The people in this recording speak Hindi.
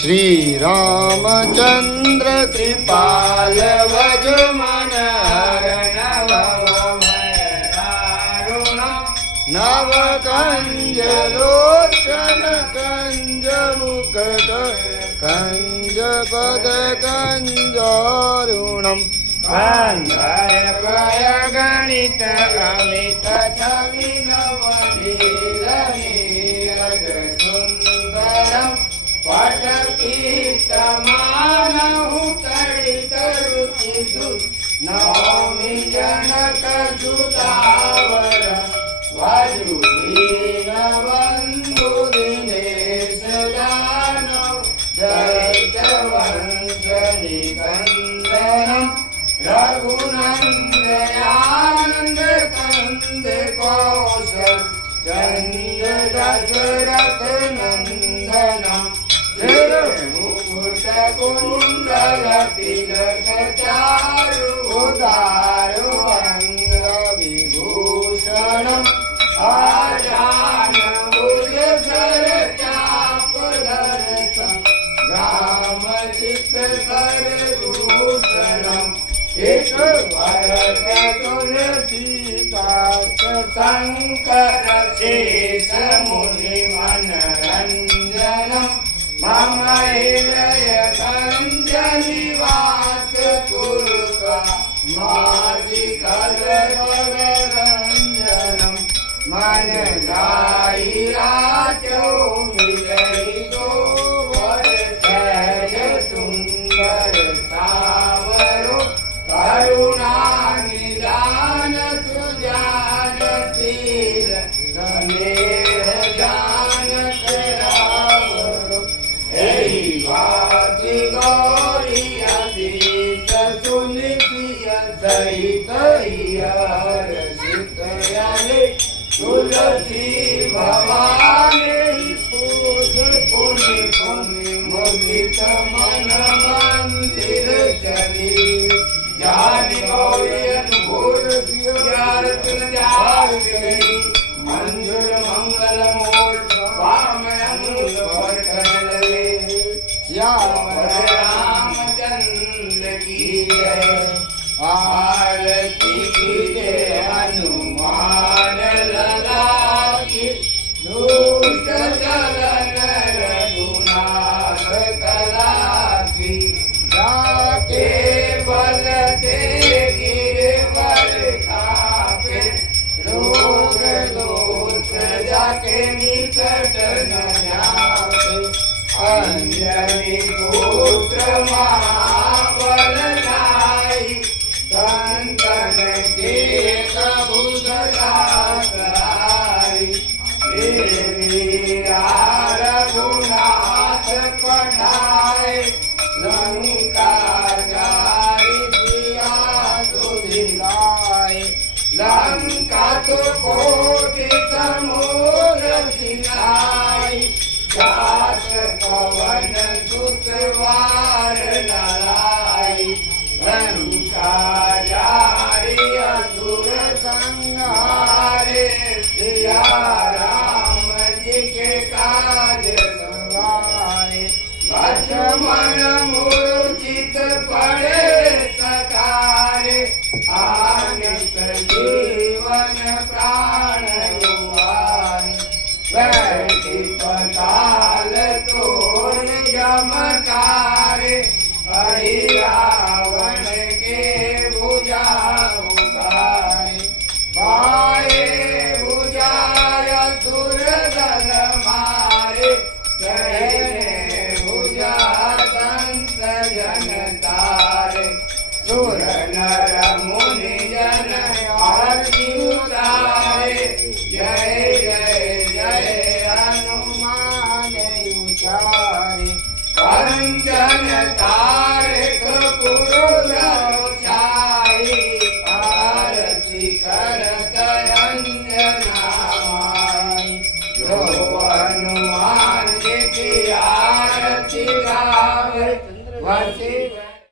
श्री रामचंद्र कृपाल वज मन नव कंज लोचन कंज मुकुट कंज पद कंजारुणम कंधर्वय गणित अमित छवि नवनील नीरज सुंदरम पटपीतमानहु तडित रुचि नौमि जनक सुतावर वजुदीन बंधु दिनेश दानव दैत्य वंश निकंदनम रघुनंदन कंद कौशल चंद दशरथ नंदनम मुकुट कुंडल तिलक चारु उदारु अंग विभूषणम आजान भुज सर चाप दर्शन राम चित कर भूषणम एक भरत तुलसीदास शंकर शेष मुनि मनरंजनम मम हृदय कंज निवास कुरुका मादिकल रंजनम मन गाई राजो मिलई दो वर सहज सुंदर सावरो करुणा निदान सुजान शील स्नेह जानत रावरो एहि भाति गौरी अधीश सुनिधिय सहित हर्षित यने तुलसी भवानी पूज पुनि पुनि मुदित मन मंदिर चली जानि गौरी अनुभूत ज्ञान तुल जाग गई मंजुल मंगल मोल वाम अंग वर्तन ले श्याम रामचंद्र की जय आरती की जय हनुमान लला की दुष्ट दलन रघुनाथ कला की जाके बल से गिरवर खापे रोग दोष जाके निकट न जापे अंजनी पुत्र महाबल नाई संतन के कबूत दासराई रघुनाथ पठाए लंका जारी दिया सुधिलाए लंका तो कोटि समुद्र सिनाई जात पवन सुतवार नलाई लंका जारी असुर संहारे सिया राम जी के काज सवारे लक्ष्मण मूर्छित पड़े सकारे आनित जीवन प्राण गुवारे वैति पताल तोड़ यमकारे अहिरा